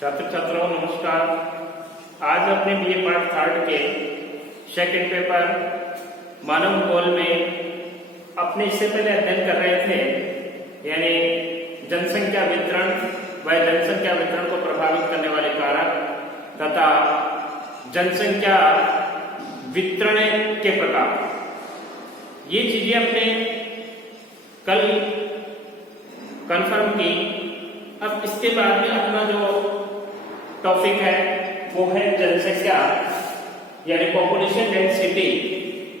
छात्र छात्राओं नमस्कार। आज अपने बीए पार्ट थर्ड के सेकंड पेपर मानव भूगोल में अपने इससे पहले अध्ययन कर रहे थे, यानी जनसंख्या वितरण व जनसंख्या वितरण को प्रभावित करने वाले कारक तथा जनसंख्या वितरण के प्रकार, ये चीजें अपने कल कंफर्म की। अब इसके बाद में अपना जो टॉपिक है वो है जनसंख्या यानी पॉपुलेशन डेंसिटी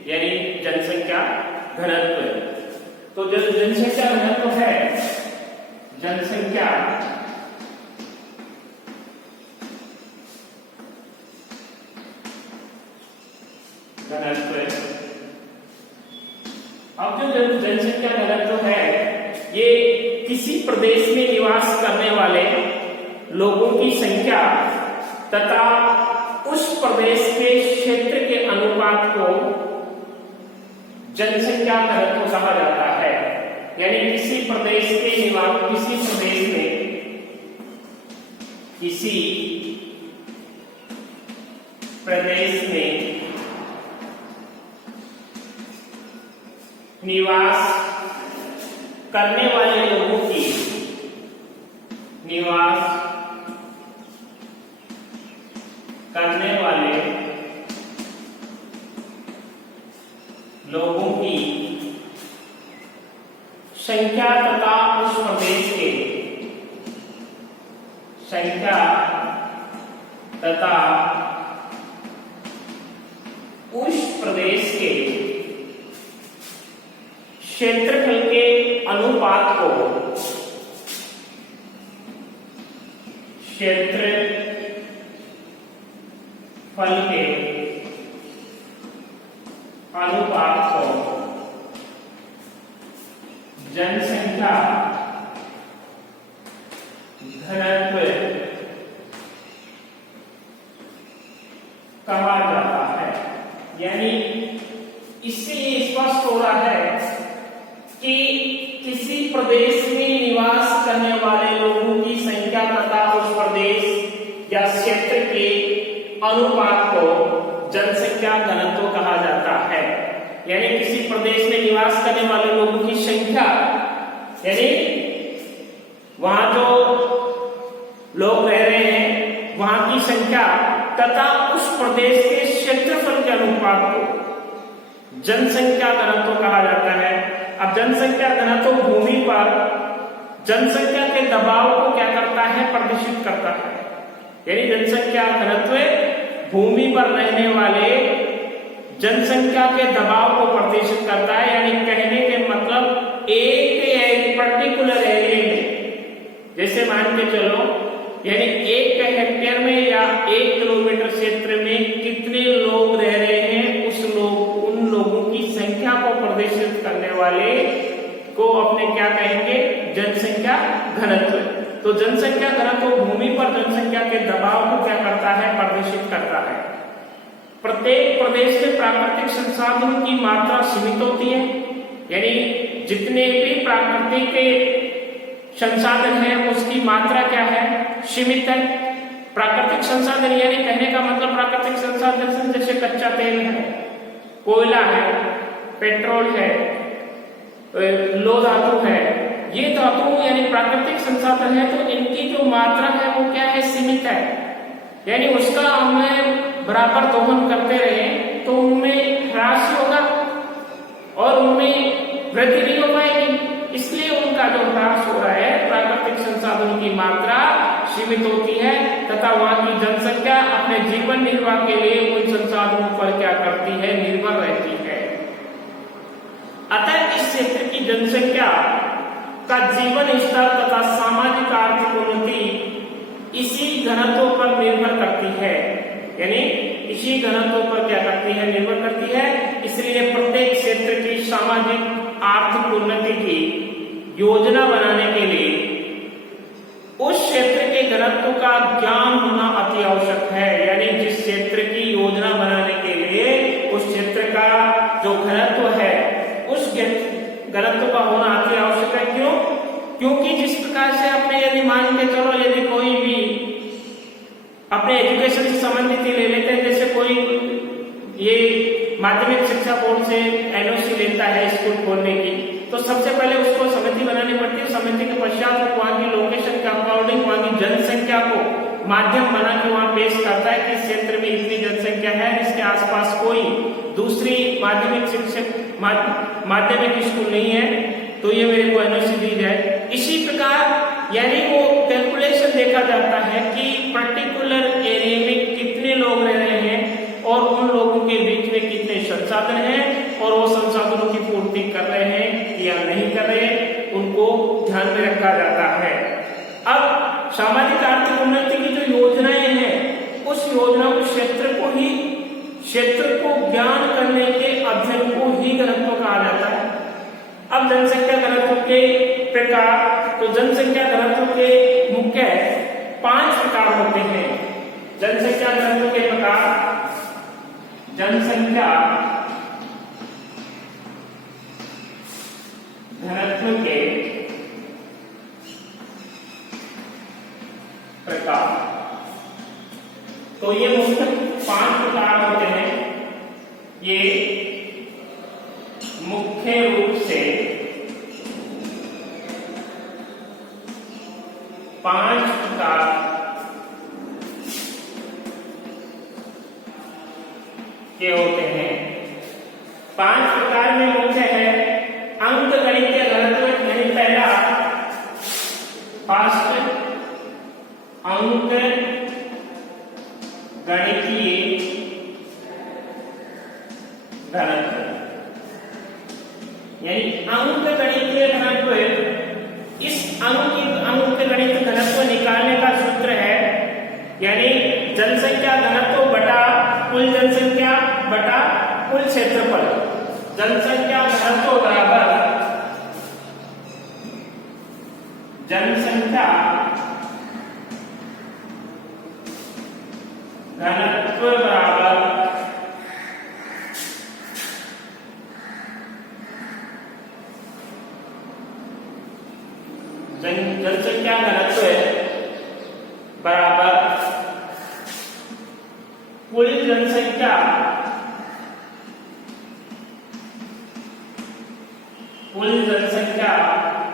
यानी जनसंख्या घनत्व। तो जो जनसंख्या घनत्व है, जनसंख्या घनत्व, अब जो जनसंख्या घनत्व है ये किसी प्रदेश में निवास करने वाले लोगों की संख्या तथा उस प्रदेश के क्षेत्र के अनुपात को जनसंख्या घनत्व कहा जाता है। यानी किसी प्रदेश में निवास करने वाले लोगों की संख्या तथा उस प्रदेश के क्षेत्रफल के अनुपात को जनसंख्या घनत्व कहा जाता है। यानी इससे ये स्पष्ट हो रहा है कि किसी प्रदेश में निवास करने वाले लोगों की संख्या तथा उस प्रदेश या क्षेत्र के अनुपात को जनसंख्या घनत्व कहा जाता है। यानी किसी प्रदेश में निवास करने वाले लोगों की संख्या, यानी वहां जो लोग रह रहे हैं वहां की संख्या तथा उस प्रदेश के क्षेत्रफल के अनुपात को जनसंख्या घनत्व कहा जाता है। अब जनसंख्या घनत्व भूमि पर जनसंख्या के दबाव को क्या करता है, प्रदर्शित करता है। यानी जनसंख्या घनत्व भूमि पर रहने वाले जनसंख्या के दबाव को प्रदर्शित करता है। यानी कहने के मतलब एक पर्टिकुलर एरिया में, जैसे मान के चलो, यानी 1 हेक्टेयर में या 1 किलोमीटर क्षेत्र में कितने लोग रह रहे हैं, उन लोगों की संख्या को प्रदर्शित करने वाले को अपने क्या कहेंगे, जनसंख्या घनत्व। तो जनसंख्या घनत्व भूमि पर जनसंख्या के दबाव को क्या करता है, प्रदर्शित करता है। प्रत्येक प्रदेश के प्राकृतिक संसाधनों की मात्रा सीमित होती है। यानी जितने भी प्राकृतिक संसाधन है उसकी मात्रा क्या है, सीमित है। प्राकृतिक संसाधन यानी कहने का मतलब प्राकृतिक संसाधन जैसे कच्चा तेल है, कोयला है, पेट्रोल है, लोह धातु है, ये धातु यानी प्राकृतिक संसाधन है। तो इनकी जो मात्रा है वो क्या है, सीमित है। यानी उसका हमें बराबर दोहन करते रहे तो उनमें ह्रास होगा और उनमें वृद्धि नहीं हो पाएगी। इसलिए उनका जो ह्रास हो रहा है, प्राकृतिक संसाधनों की मात्रा सीमित होती है तथा वहां की जनसंख्या अपने जीवन निर्वाह के लिए उन संसाधनों पर क्या करती है, निर्भर रहती है। अतः इस क्षेत्र की जनसंख्या का जीवन स्तर तथा सामाजिक आर्थिक उन्नति इसी घनत्व पर निर्भर करती है। यानी इसी घनत्व पर क्या करती है, निर्भर करती है। इसलिए प्रत्येक क्षेत्र की सामाजिक आर्थिक उन्नति की योजना बनाने के लिए उस क्षेत्र के घनत्व का ज्ञान होना अति आवश्यक है। यानी जिस क्षेत्र की योजना बनाने के लिए उस क्षेत्र का जो घनत्व है उस घनत्व का होना अति आवश्यक है। क्यों? क्योंकि जिस प्रकार से अपने यदि मान के चलो, यदि कोई भी माध्यमिक शिक्षा बोर्ड से एनओसी लेता है स्कूल खोलने की, तो सबसे पहले उसको समिति बनानी पड़ती है। समिति के पश्चात वो वहाँ की लोकेशन के अकॉर्डिंग वहाँ की जनसंख्या को माध्यम बना के वहाँ पेश करता है कि इस क्षेत्र में इतनी जनसंख्या है, इसके आसपास कोई दूसरी माध्यमिक शिक्षक माध्यमिक स्कूल नहीं है, तो ये मेरे को एनओसी दी जाए। इसी प्रकार यानी वो कैलकुलेशन देखा जाता है कि पर्टिकुलर एरिया में कितने लोग रह रहे हैं और उन लोगों के बीच में कितने संसाधन हैं और वो संसाधनों की पूर्ति कर रहे हैं या नहीं कर रहे हैं, उनको ध्यान में रखा जाता है। अब सामाजिक आर्थिक उन्नति की जो योजनाएं हैं, उस योजना को क्षेत्र को ज्ञान करने के अध्ययन को ही घनत्व कहा जाता है। अब जनसंख्या घनत्व के प्रकार, तो जनसंख्या घनत्व के मुख्य 5 प्रकार होते हैं। जनसंख्या घनत्व के प्रकार, जनसंख्या घनत्व के प्रकार, तो ये मुख्य 5 प्रकार होते हैं। ये मुख्य रूप से 5 प्रकार के होते हैं। 5 प्रकार में मुख्य है अंकगणितीय घनत्व, यानी पहला फर्स्ट अंक गणितीय घनत्व, यानी अंक गणितीय घनत्व। इस अंक गणित घनत्व निकालने का सूत्र है, यानी जनसंख्या घनत्व बटा कुल जनसंख्या बटा कुल क्षेत्रफल। जनसंख्या घनत्व बराबर जनसंख्या घनत्व बराबर जनसंख्या घनत्व बराबर कुल जनसंख्या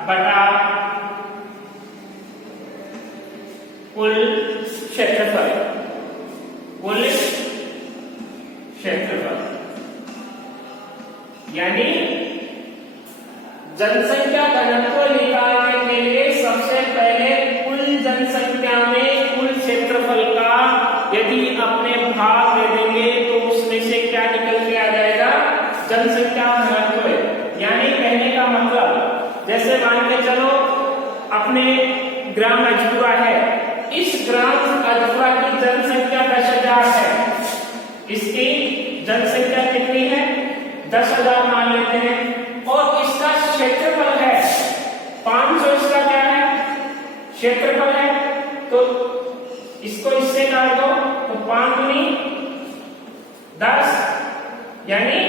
बटा कुल क्षेत्रफल। यानी जनसंख्या घनत्व निकालने के लिए सबसे पहले कुल जनसंख्या में कुल क्षेत्रफल का यदि अपने भाग दे देंगे तो उसमें से क्या निकल के आ जाएगा, जनसंख्या घनत्व। यानी कहने का मतलब, जैसे मान के चलो अपने ग्राम अजपुरा है, इस ग्राम अजपुरा की जनसंख्या 10,000 है, इसकी जनसंख्या कितनी है, 10,000 मान लेते हैं, और इसका क्षेत्रफल है 500। इसका क्या है, क्षेत्रफल है, तो इसको इससे काट दो तो 5 दूनी 10, यानी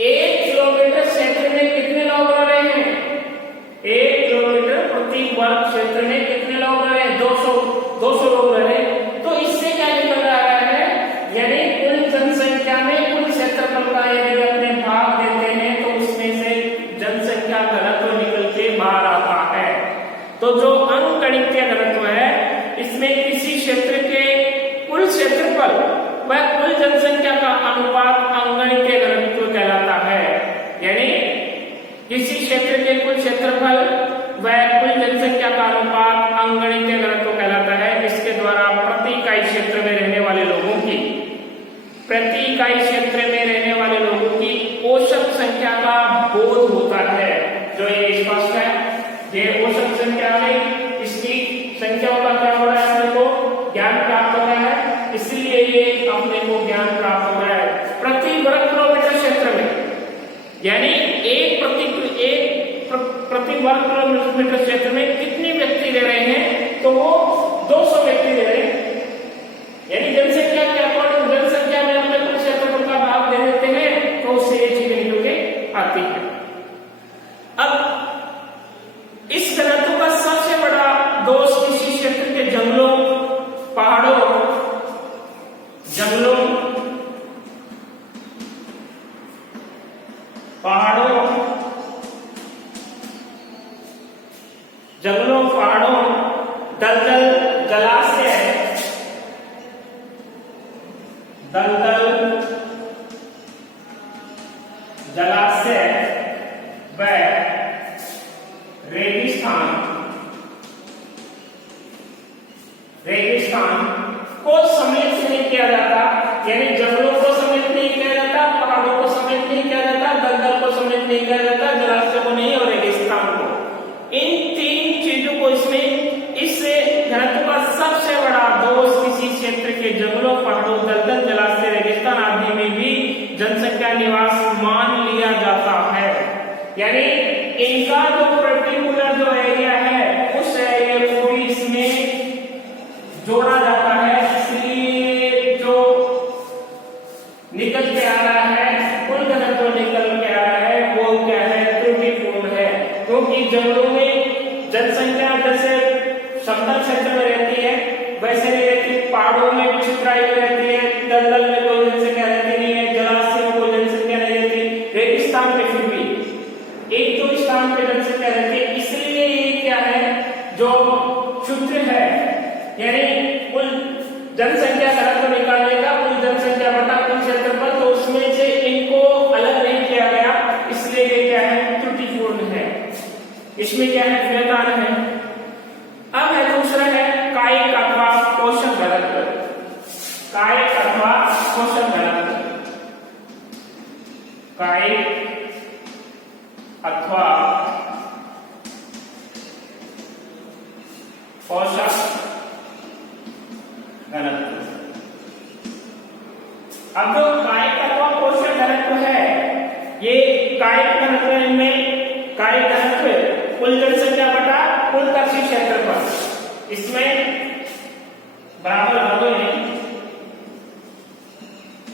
1 किलोमीटर क्षेत्र में कितने लोग रह रहे हैं, 1 किलोमीटर प्रति वर्ग क्षेत्र में कितने लोग रह रहे हैं, 200 लोग रह रहे हैं। तो इससे क्या निकल रहा है, यानी कुल जनसंख्या में कुल क्षेत्रफल का यदि अपने भाग देते हैं तो उसमें से जनसंख्या घनत्व निकल के बाहर आता है। तो जो अंकगणितीय घनत्व है, इसमें किसी क्षेत्र के कुल क्षेत्रफल व कुल जनसंख्या का अनुपात अंकगणितीय घनत्व कहलाता है। यानी किसी क्षेत्र के कुल क्षेत्रफल व कुल जनसंख्या का अनुपात अंकगणितीय घनत्व कहलाता है। इसके द्वारा प्रति इकाई क्षेत्र में रहने वाले लोगों की औसत संख्या का बोध होता है। जो ये स्पष्ट है, ये औसत संख्या में इसकी संख्याओं का क्या हो रहा है, अपने को ज्ञान प्राप्त हो रहा है, इसलिए ये अपने को ज्ञान प्राप्त हो रहा है। प्रति वर्ग किलोमीटर क्षेत्र में, यानी एक प्रति वर्ग किलोमीटर क्षेत्र में कितने व्यक्ति रह रहे हैं, तो वो 200 व्यक्ति रह रहे हैं। यानी जनसंख्या के अकॉर्डिंग जनसंख्या में अपने कुल क्षेत्रफल का भाग दे देते हैं, तो उससे ये चीजें निकल के आती है। अब इस घनत्व का सबसे बड़ा दोष किसी क्षेत्र के जंगलों, पहाड़ों, दलदल जलाशय, दलदल जलाशय व रेगिस्तान, रेगिस्तान को समेत नहीं किया जाता, यानी जंगलों को समेत नहीं किया जाता, पहाड़ों को समेत नहीं किया जाता, दलदल को समेत नहीं किया जाता, जलाशय को नहीं और रेगिस्तान को। इन तीन चीजों को इसमें इस घनत्व का सबसे बड़ा दोष किसी क्षेत्र के जंगलों, पहाड़ों, दलदल, जलाशय, रेगिस्तान आदि में भी जनसंख्या निवास मान लिया जाता है। यानी इनका जो पर्टिकुलर जो एरिया है उस एरिया को भी इसमें जोड़ा जाता है। इसलिए जो निकल के आ रहा है, कुल घनत्व निकल के आ रहा है वो क्या है, त्रुटिपूर्ण है। क्योंकि जंगलों में जनसंख्या जैसे समतल क्षेत्र में रहती है वैसे नहीं रहती, पहाड़ों में विचित्राई रहती है, दलदल में कोई जनसंख्या रहती नहीं है, जलाशय में कोई जनसंख्या नहीं रहती, रेगिस्तान में फिर भी एक दो स्थान पे जनसंख्या रहती है। इसलिए ये क्या है, जो सूत्र है यानी कुल जनसंख्या घनत्व निकालने का, कुल जनसंख्या बटा कुल क्षेत्रफल, तो उसमें से इनको अलग नहीं किया गया, इसलिए ये क्या है, त्रुटिपूर्ण है। इसमें क्या है, व्यवधान है। अब है दूसरा है कायिक अथवा पोषक घनत्व, कायिक अथवा पोषक घनत्व, कायिक अथवा पोषक घनत्व। अब जो कायिक अथवा पोषक घनत्व है, ये कायिक घनत्व में कायिक घनत्व कुल जनसंख्या बटा कुल कृषि क्षेत्रफल, इसमें बराबर भागों में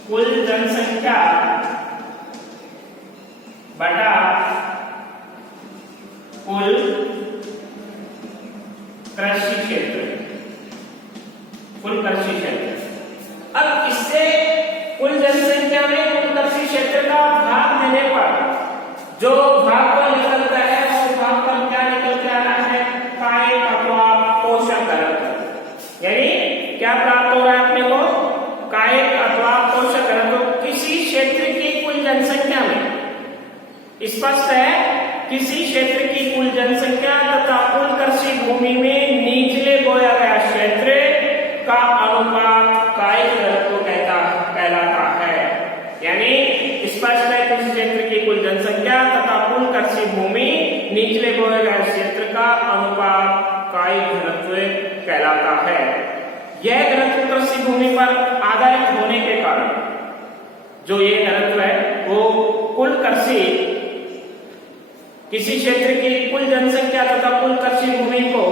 कुल जनसंख्या बटा कुल कृषि क्षेत्र, कुल कृषि क्षेत्र। अब इससे कुल जनसंख्या में कुल कृषि क्षेत्र का भाग देने पर जो भाग पर निकलता है वो भाग पर क्या निकल के आ रहा है, कायिक अथवा पोषक घनत्व। यानी क्या प्राप्त हो रहा है अपने को, कायिक अथवा पोषक घनत्व। किसी क्षेत्र की कुल जनसंख्या में, स्पष्ट है, किसी क्षेत्र की कुल जनसंख्या तथा कुल कृषि भूमि में निचले बोया गया क्षेत्र का अनुपात कायिक घनत्व कहलाता है। यानी स्पष्ट है, किसी क्षेत्र की कुल जनसंख्या तथा कुल कृषि भूमि निचले बोया गया क्षेत्र का अनुपात कायिक घनत्व कहलाता है। यह घनत्व कृषि भूमि पर आधारित होने के कारण जो ये घनत्व है वो कुल कृषि, किसी क्षेत्र की कुल जनसंख्या तथा कुल कृषि भूमि को,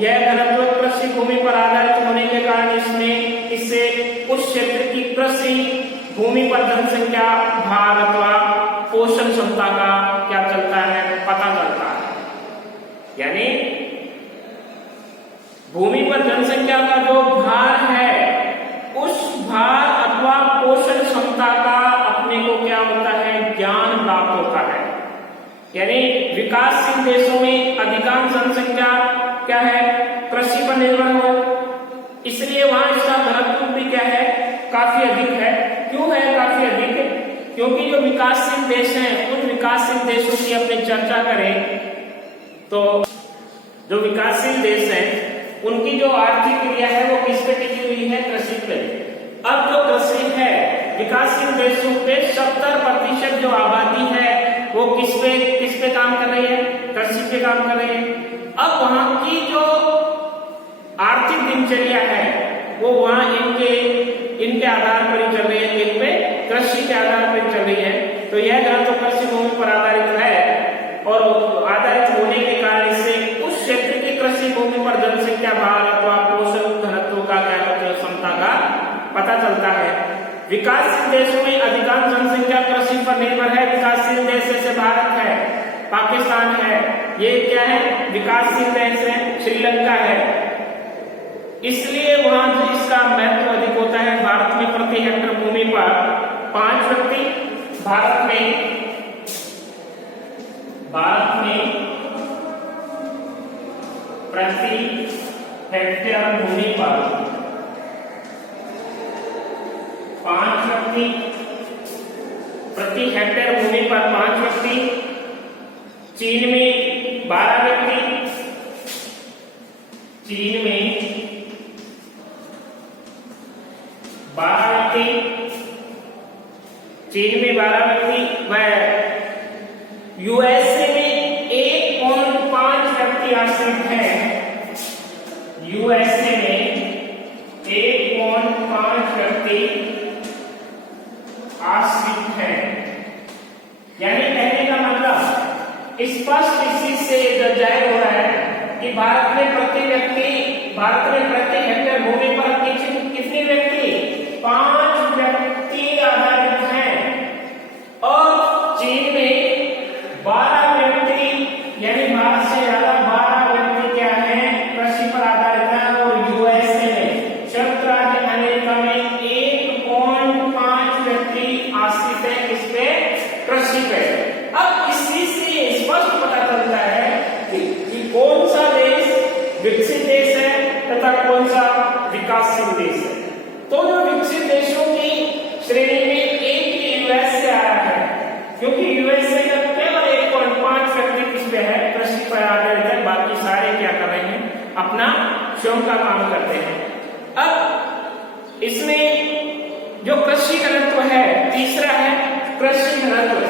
यह घनत्व कृषि भूमि पर आधारित होने के कारण इससे उस क्षेत्र की कृषि भूमि पर जनसंख्या भार अथवा पोषण क्षमता का क्या चलता है, पता चलता है। यानी भूमि पर जनसंख्या का जो भार है उस भार अथवा पोषण क्षमता का अपने को क्या होता है, ज्ञान प्राप्त होता है। यानी विकासशील देशों में अधिकांश जनसंख्या क्या है, कृषि पर निर्भर हो, इसलिए वहां इसका घनत्व भी क्या है, काफी अधिक है। क्यों है काफी अधिक, क्योंकि जो विकासशील देश हैं उन विकासशील देशों की अपनी चर्चा करें तो जो विकासशील देश हैं उनकी जो आर्थिक क्रिया है वो किस पे टिकी हुई है, कृषि पे। अब जो कृषि है विकासशील देशों पे 70% जो आबादी है वो किस पे काम कर रही है, कृषि पे काम कर रही है। अब वहां की जो आर्थिक दिनचर्या है वो वहां इनके आधार पर ही चल रही है, इन पे कृषि के आधार पर चल रही है। तो यह घनत्व कृषि भूमि पर आधारित है और आधारित होने के कारण इससे उस क्षेत्र की कृषि भूमि पर जनसंख्या भार अथवा पोषण घनत्व का क्षमता का पता चलता है। विकासशील देशों में अधिकांश जनसंख्या कृषि पर निर्भर है। विकासशील देश जैसे भारत है, पाकिस्तान है, ये क्या है, विकासशील देश है, श्रीलंका है, इसलिए वहां इसका महत्व अधिक होता है। भारत में प्रति हेक्टेयर भूमि पर 5 व्यक्ति, भारत में प्रति हेक्टेयर भूमि पर 5 व्यक्ति, प्रति हेक्टेयर भूमि पर 5 व्यक्ति, चीन में 12 व्यक्ति, चीन में 12 व्यक्ति, चीन में 12 व्यक्ति व यूएसए में 1.5 व्यक्ति आश्रित हैं, यूएसए में 1.5 व्यक्ति आश्रित हैं। यानी कहने का मतलब स्पष्ट इसी से जाहिर हो रहा है कि भारत में प्रति हेक्टेयर भूमि पर कितने व्यक्ति, 5 व्यक्ति आधारित हैं और चीन में 12 व्यक्ति, यानी भारत से ज्यादा 12 व्यक्ति क्या है, कृषि पर आधारित है। और यूएसए में, संयुक्त राज्य अमेरिका में 1.5 व्यक्ति आश्रित है किस पे, कृषि पे। अब इसी से स्पष्ट पता चलता है कि कौन सा देश विकसित देश है तथा कौन सा विकासशील देश है। तो विकसित देशों की श्रेणी में एक यूएस से आया है, क्योंकि यूएसए का केवल 1.5 व्यक्ति किस पे है, कृषि पर आधारित है, बाकी सारे क्या कर रहे हैं, अपना स्वयं का काम करते हैं। अब इसमें जो कृषि घनत्व है, तीसरा है कृषि घनत्व,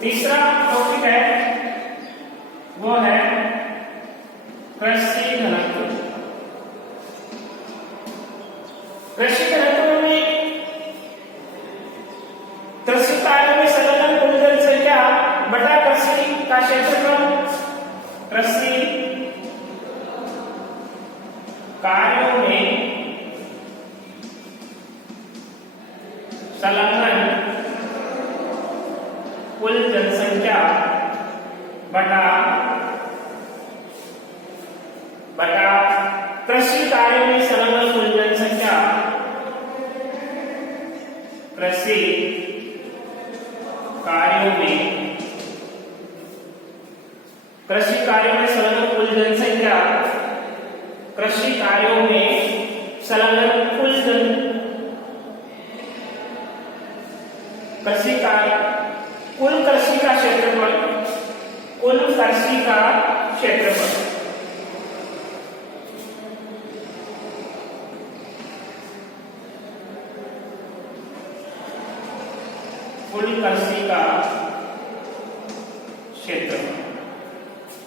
तीसरा टॉपिक है वो है कृषि घनत्व। कृषि घनत्व में कृषि कार्य में संलग्न कुल जनसंख्या बटा कृषि का क्षेत्रफल, कृषि कार्यों में संलग्न कुल जनसंख्या बटा कृषि कार्य में संलग्न कुल जनसंख्या, कृषि कार्यों में संलग्न कुल जनसंख्या, कृषि कार्यों में संलग्न कुल कृषि का क्षेत्रफल, कुल कृषि का क्षेत्रफल, कुल कृषि का क्षेत्रफल।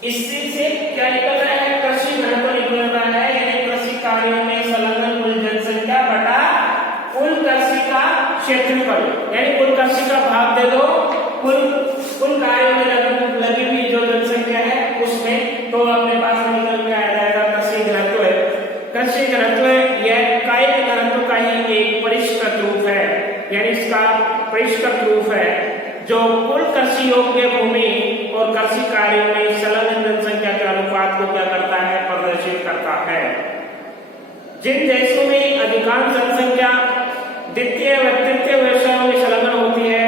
इससे से क्या निकल रहा है, कृषि घनत्व निकल रहा है, यानी कृषि कार्यों में संलग्न कुल जनसंख्या बटा कुल कृषि का क्षेत्रफल, यानी कुल कृषि का भाग दे दो कुल कार्यों में लगी हुई जो जनसंख्या है उसमें, तो अपने पास निकल के आ जाएगा कृषि घनत्व। कृषि घनत्व यह कायिक घनत्व का ही एक परिष्कृत रूप है, यानी इसका परिष्कृत रूप है जो कुल कृषि योग्य भूमि और कृषि कार्यों में संलग्न जनसंख्या के अनुपात को क्या करता है, प्रदर्शित करता है। जिन देशों में अधिकांश जनसंख्या द्वितीय व तृतीय व्यवसायों में संलग्न होती है,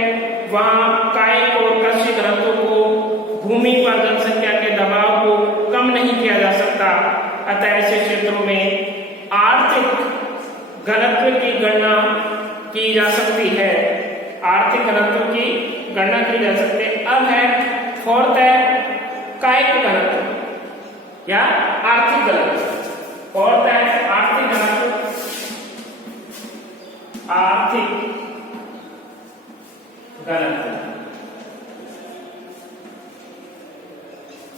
वहां कायिक और कृषि घनत्व को, भूमि पर जनसंख्या के दबाव को कम नहीं किया जा सकता। अतः ऐसे क्षेत्रों में आर्थिक घनत्व की गणना की जा सकती है, आर्थिक घनत्व की गणना की जा सकती है। अब है फोर्थ है कायिक घनत्व या आर्थिक घनत्व। फोर्थ है आर्थिक घनत्व, आर्थिक घनत्व।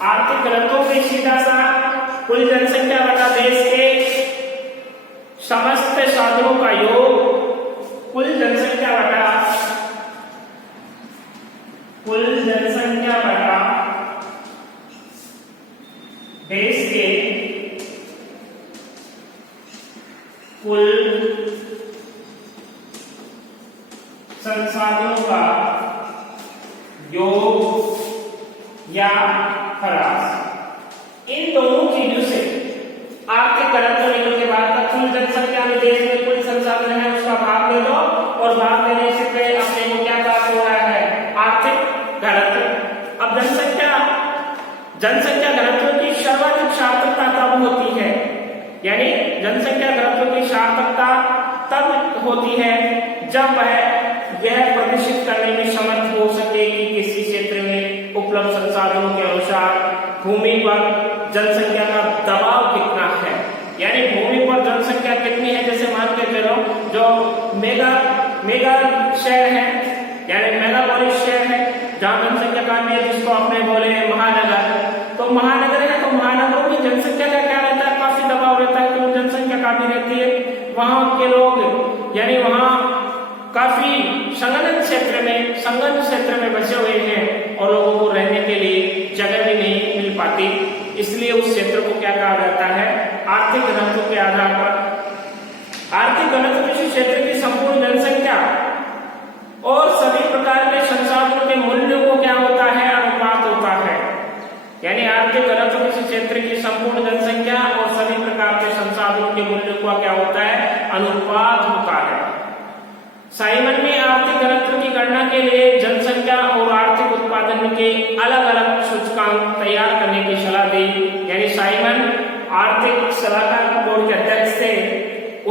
आर्थिक घनत्व में सीधा सा कुल जनसंख्या बटा देश के समस्त साधनों का योग, कुल जनसंख्या बटा देश के कुल संसाधनों का योग या ह्रास, इन दोनों चीजों से आर्थिक घनत्व निकल के बाद कुल जनसंख्या में देश में कुल संसाधन है उसका भाग दे दो, और भाग देने से पहले अपने को क्या प्राप्त हो रहा है, आर्थिक घनत्व। अब जनसंख्या घनत्व की सर्वाधिक सार्थकता कब होती है, जनसंख्या घनत्व की सार्थकता तब होती है जब वह यह प्रदर्शित करने में समर्थ हो सके कि किसी क्षेत्र में उपलब्ध संसाधनों के अनुसार भूमि पर जनसंख्या का दबाव कितना है। यानी भूमि पर जनसंख्या कितनी है, जैसे मान के चलो जो मेगा शहर है यानी मेगापोलिस शहर है जहाँ जनसंख्या काफी है, जिसको आपने बोले महानगर, तो महानगर है तो महानगरों में जनसंख्या का क्या रहता है, काफी दबाव रहता है क्योंकि जनसंख्या काफी रहती है, वहां के लोग यानी वहां काफी संघनन क्षेत्र में बसे हुए हैं और लोगों को रहने के लिए जगह भी नहीं मिल पाती, इसलिए उस क्षेत्र को क्या कहा जाता है, आर्थिक घनत्व के आधार पर। आर्थिक घनत्व किसी क्षेत्र की संपूर्ण जनसंख्या और सभी प्रकार के संसाधनों के मूल्यों को क्या होता है, अनुपात होता है। यानी आर्थिक घनत्व किसी क्षेत्र की संपूर्ण जनसंख्या और सभी प्रकार के संसाधनों के मूल्यों का क्या होता है, अनुपात होता है। साइमन ने आर्थिक घनत्व की गणना के लिए जनसंख्या और आर्थिक उत्पादन के अलग अलग सूचकांक तैयार करने की सलाह दी। यानी साइमन आर्थिक सलाहकार बोर्ड के अध्यक्ष थे,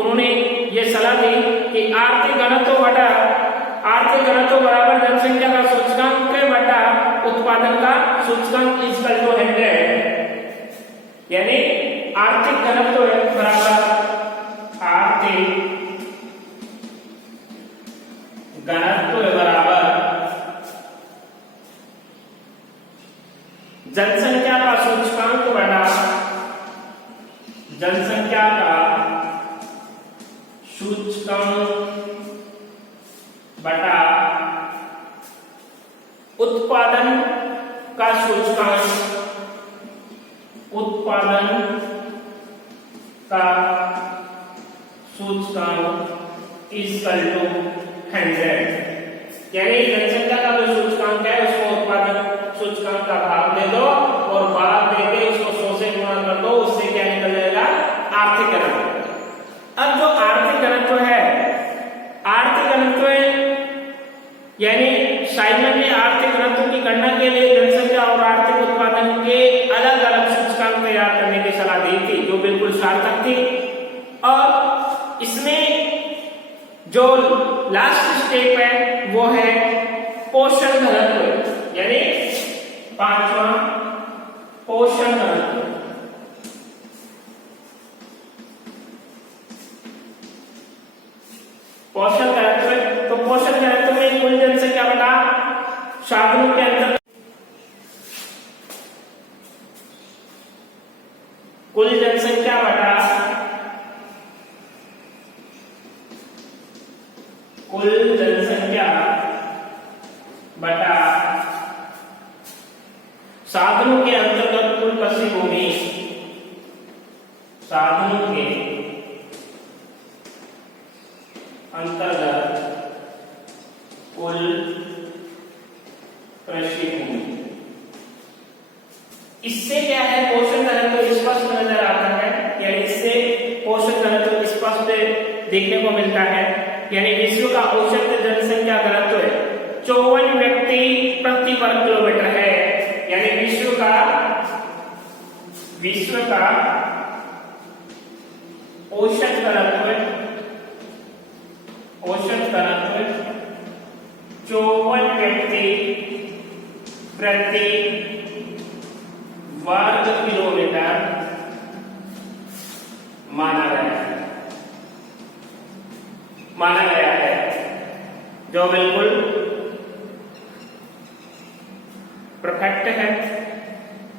उन्होंने ये सलाह दी कि आर्थिक घनत्व बराबर जनसंख्या का सूचकांक बटा उत्पादन का सूचकांक इक्वल टू 100। यानी आर्थिक घनत्व बराबर जनसंख्या का सूचकांक बटा जनसंख्या का सूचकांक बटा उत्पादन का सूचकांक, उत्पादन का सूचकांक इक्वल टू 100। यानी जनसंख्या का जो सूचकांक है उसको उत्पादन सूचकांक का भाग दे दो और भाग देके उसको 100 से गुणा कर दो, उससे क्या निकल जाएगा, आर्थिक घनत्व। अब जो आर्थिक घनत्व है, आर्थिक घनत्व यानी साइमन ने आर्थिक घनत्व की गणना के लिए जनसंख्या और आर्थिक उत्पादन के अलग अलग सूचकांक तैयार करने की सलाह दी थी, जो बिल्कुल सार्थक थी। और इसमें जो लास्ट स्टेप है वो है पोषण घनत्व, यानी 5वां पोषण घनत्व। पोषण घनत्व, तो पोषण घनत्व में कुल जनसंख्या बटा साधनों के अंतर, कुल जनसंख्या बटा कुल जनसंख्या बटा साधनों के अंतर्गत कुल कृषि भूमि, साधनों के अंतर्गत कुल कृषि भूमि। इससे क्या है, पोषण घनत्व स्पष्ट नजर आता है, यानी इससे पोषण घनत्व स्पष्ट देखने को मिलता है। यानी विश्व का औसत जनसंख्या घनत्व 54 व्यक्ति प्रति वर्ग किलोमीटर है। यानी विश्व का औसत घनत्व 54 व्यक्ति प्रति वर्ग किलोमीटर माना गया है, जो बिल्कुल परफेक्ट है।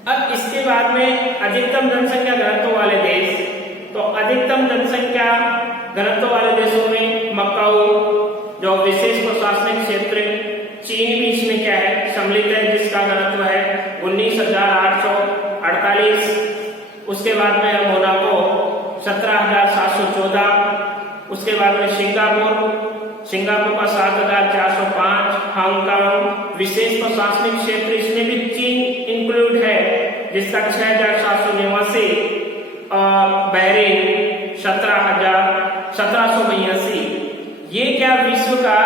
अब इसके बाद में अधिकतम जनसंख्या घनत्व वाले देश, तो अधिकतम जनसंख्या घनत्व वाले देशों में मक्काऊ जो विशेष प्रशासनिक क्षेत्र, चीन भी इसमें क्या है, सम्मिलित है, जिसका घनत्व है 19,848। उसके बाद में मोनाको 17,714। उसके बाद में सिंगापुर का 7,405। हांगकांग विशेष प्रशासनिक क्षेत्र, इसमें भी चीन इंक्लूड है, जिसका 6,789। और बहरीन 17,782। ये क्या विश्व का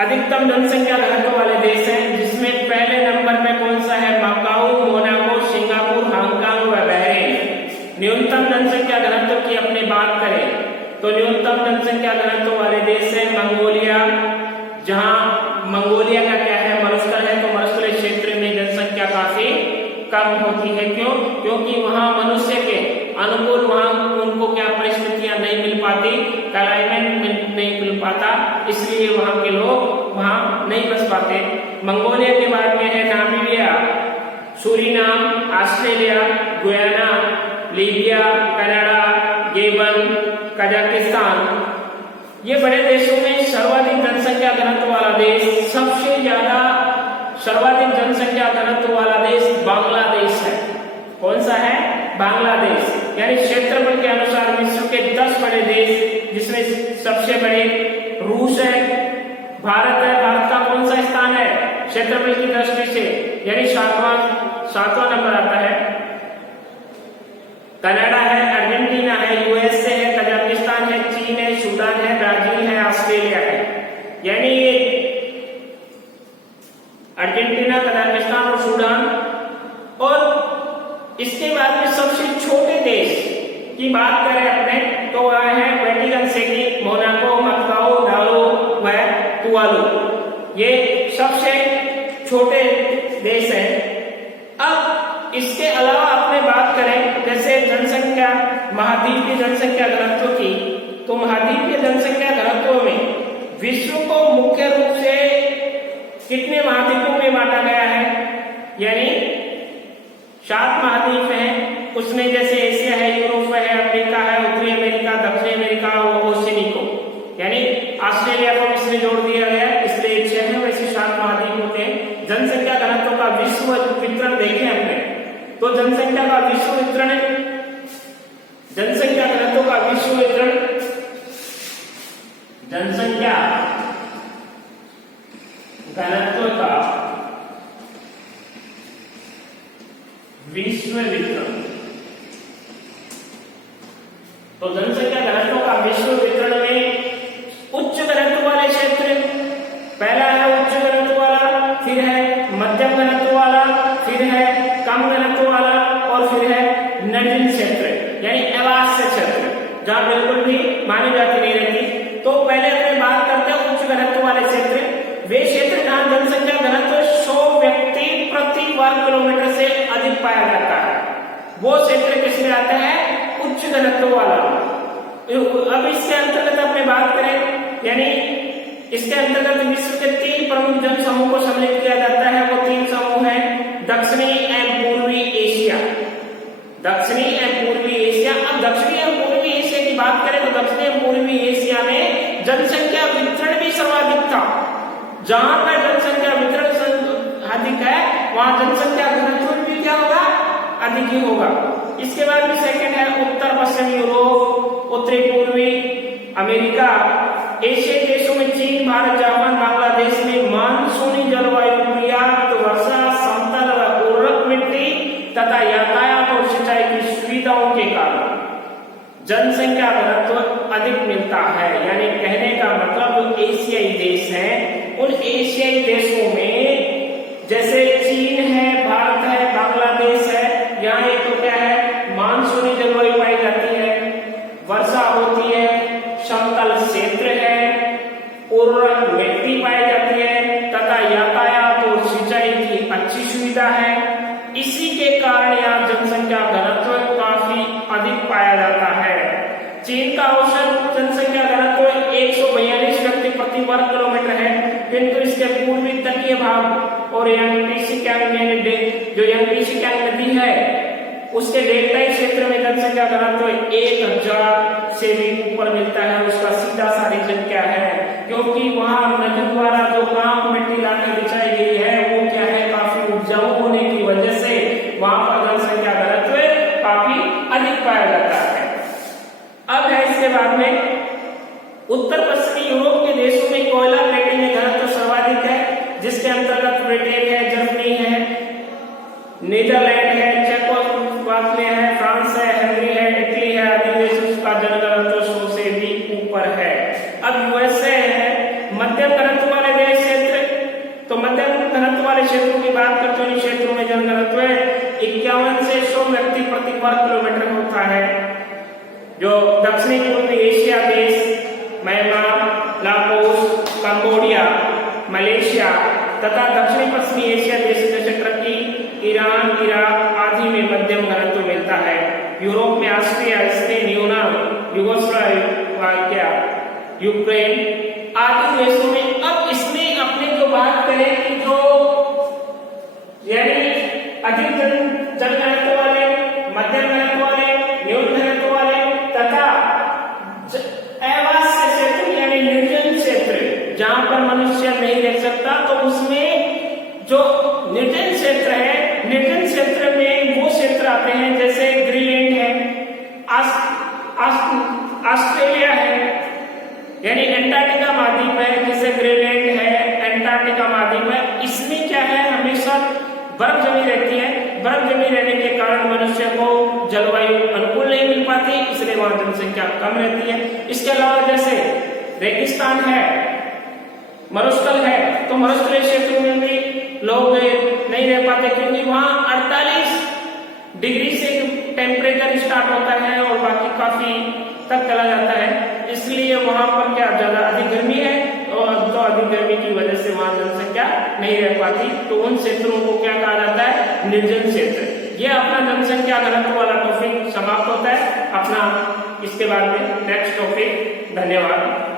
अधिकतम जनसंख्या घनत्व वाले देश हैं, जिसमें पहले नंबर पे कौन सा है, मकाऊ, मोनाको, सिंगापुर, हांगकांग व बहरीन। न्यूनतम जनसंख्या घनत्व की अपने बात करें तो न्यूनतम जनसंख्या घनत्व वाले देश है मंगोलिया, जहां मंगोलिया का क्या है, मरुस्थल है, तो मरुस्थलीय क्षेत्र में जनसंख्या काफी कम होती है। क्यों? क्योंकि वहां मनुष्य के अनुकूल वहां उनको क्या परिस्थितियां नहीं मिल पाती, क्लाइमेट नहीं मिल पाता, इसलिए वहां के लोग वहां नहीं बस पाते। मंगोलिया के बाद में है Namibia, Suriname, Australia, Guyana, Libya, Canada, Gabon, Kazakhstan. ये बड़े देशों में सर्वाधिक जनसंख्या घनत्व वाला देश, सबसे ज्यादा सर्वाधिक जनसंख्या घनत्व वाला देश बांग्लादेश है। कौन सा है? बांग्लादेश। यानी क्षेत्रफल के अनुसार विश्व के 10 बड़े देश, जिसमें सबसे बड़े रूस है, भारत है। भारत का कौन सा स्थान है क्षेत्रफल की दृष्टि से? यानी सातवां नंबर आता है। कनाडा है, अर्जेंटीना है, यूएसए है, कजाकिस्तान है, चीन है, सूडान है, ब्राजील है, ऑस्ट्रेलिया है। यानी ये अर्जेंटीना, कजाकिस्तान और सूडान। और इसके बाद में सबसे छोटे देश की बात करें अपने तो वह है वेटिकन सिटी, मोनाको, मकाओ, नारो व तुवालू। ये सबसे छोटे देश हैं। अब इसके अलावा अपने बात करें जैसे जनसंख्या, महाद्वीपीय जनसंख्या घनत्व की, तो महाद्वीपीय जनसंख्या घनत्व में विश्व को मुख्य रूप से कितने महाद्वीपों में बांटा गया है? यानी 7 महाद्वीप हैं उसमें, जैसे एशिया है, यूरोप है, अमेरिका है, उत्तरी अमेरिका, दक्षिणी अमेरिका और ओशिनिको। यानी ऑस्ट्रेलिया को इसमें जोड़ दिया गया है, इसलिए 6 है, वैसे 7 महाद्वीप होते हैं। जनसंख्या घनत्व का विश्व वितरण देखें हमने तो जनसंख्या का विश्व वितरण, जनसंख्या घनत्व का विश्व वितरण, जनसंख्या घनत्व का विश्व वितरण। तो जनसंख्या घनत्व का विश्व वितरण में उच्च घनत्व वाले क्षेत्र, पहला है उच्च घनत्व वाला, फिर है मध्यम घनत्व वाला, फिर है कम घनत्व वाला और फिर है निर्जन क्षेत्र यानी आवासीय क्षेत्र जहां बिल्कुल भी मानव जाति नहीं रहती। तो पहले अपने बात करते हैं उच्च घनत्व वाले क्षेत्र। वे क्षेत्र जहां जनसंख्या घनत्व 100 व्यक्ति प्रति वर्ग किलोमीटर से अधिक पाया जाता है, वो क्षेत्र किसमें आता है? उच्च घनत्व वाला। अब इसके अंतर्गत अपने बात करें, यानी इसके अंतर्गत विश्व के 3 प्रमुख जन समूह को सम्मिलित किया जाता है। वो 3 समूह हैं दक्षिणी एवं पूर्वी एशिया, दक्षिणी एवं पूर्वी एशिया। अब दक्षिणी एवं पूर्वी एशिया की बात करें तो दक्षिणी एवं पूर्वी एशिया में जनसंख्या वितरण भी सर्वाधिक था। जहां पर जनसंख्या वितरण अधिक है वहां जनसंख्या घनत्व भी क्या होगा? अधिक ही होगा। इसके बाद में सेकंड है उत्तर पश्चिम यूरोप, उत्तरी पूर्वी अमेरिका, एशियाई देशों में चीन, भारत, जापान, बांग्लादेश में मानसूनी जलवायु, पर्याप्त वर्षा, समतल व उर्वरक मिट्टी तथा यातायात और सिंचाई की सुविधाओं के कारण जनसंख्या घनत्व अधिक मिलता है। यानी कहने का मतलब जो एशियाई देश हैं उन एशियाई देशों में जैसे चीन है, भारत है, बांग्लादेश है, यहाँ एक तो क्या है मानसूनी जलवायु पाई जाती है, वर्षा होती है, समतल क्षेत्र है, उर्वरक मिट्टी पाई जाती है तथा यातायात और सिंचाई की अच्छी सुविधा है। इसी के कारण यहाँ जनसंख्या घनत्व काफी अधिक पाया जाता है। चीन का औसत जनसंख्या घनत्व 142 व्यक्ति प्रति वर्ग किलोमीटर है, किंतु इसके पूर्वी तटीय भाग और यांगटी सिक्यांग नदी है उसके डेल्टाई क्षेत्र में जनसंख्या घनत्व 1000 से भी ऊपर मिलता है। उसका सीधा सा रीजन क्या है? क्योंकि वहां नदी द्वारा जो गांव मिट्टी लाकर बिछाई गई है वो क्या है काफी उपजाऊ होने की वजह से वहां पर जनसंख्या घनत्व काफी अधिक पाया जाता है। अब है इसके बाद में उत्तर पश्चिमी यूरोप के देशों में कोयला प्लेटिंग में घनत्व सर्वाधिक है, जिसके अंतर्गत ब्रिटेन है, जर्मनी है, नीदरलैंड है, चेकोस्लोवाकिया है, फ्रांस है, हंगरी है, इटली है आदि देशों का जनघनत्व 100 से भी ऊपर है। अब यूएसए है मध्यम घनत्व वाले देश क्षेत्र। तो मध्यम घनत्व वाले क्षेत्रों की बात करते हैं, क्षेत्रों में जनघनत्व 51 से 100 व्यक्ति प्रति वर्ग किलोमीटर होता जो दक्षिणी पूर्व एशिया देश म्यांमार, लाओस, कंबोडिया, मलेशिया तथा दक्षिणी पश्चिमी एशिया देश जैसे टर्की, ईरान, इराक आदि में मध्यम घनत्व मिलता है। यूरोप में ऑस्ट्रिया, स्पेन, यूनान, यूगोस्लाविया, यूक्रेन आदि देशों में। अब इसमें अपने जो बात करें कि जो यानी अधिक जल घनत्व वाले, मध्यम घनत्व वाले, न्यून घनत्व वाले तथा अवास्य क्षेत्र यानी निर्जन क्षेत्र जहां पर मनुष्य नहीं रह सकता, तो उसमें जो निर्जन क्षेत्र है, निर्जन क्षेत्र में वो क्षेत्र आते हैं जैसे ग्रीनलैंड है, ऑस्ट्रेलिया है, यानी एंटार्क्टिका महाद्वीप है जैसे ग्रीनलैंड है, एंटार्क्टिका महाद्वीप है। इसमें क्या है, हमेशा बर्फ जमी रहती है। बर्फ जमी रहने के कारण मनुष्य को जलवायु अनुकूल नहीं मिल पाती, इसलिए वहां जनसंख्या कम रहती है। इसके अलावा जैसे रेगिस्तान है, मरुस्थल है, तो मरुस्थलीय क्षेत्रों में भी लोग नहीं रह पाते क्योंकि वहां 48 डिग्री से टेम्परेचर स्टार्ट होता है और बाकी काफी तक चला जाता है। इसलिए वहां पर क्या ज्यादा अधिक गर्मी है और तो अधिक गर्मी की वजह से वहां जनसंख्या नहीं रह पाती, तो उन क्षेत्रों को क्या कहा जाता है, निर्जन क्षेत्र। ये अपना जनसंख्या घनत्व वाला टॉपिक समाप्त होता है। अपना इसके बाद में नेक्स्ट टॉपिक। धन्यवाद।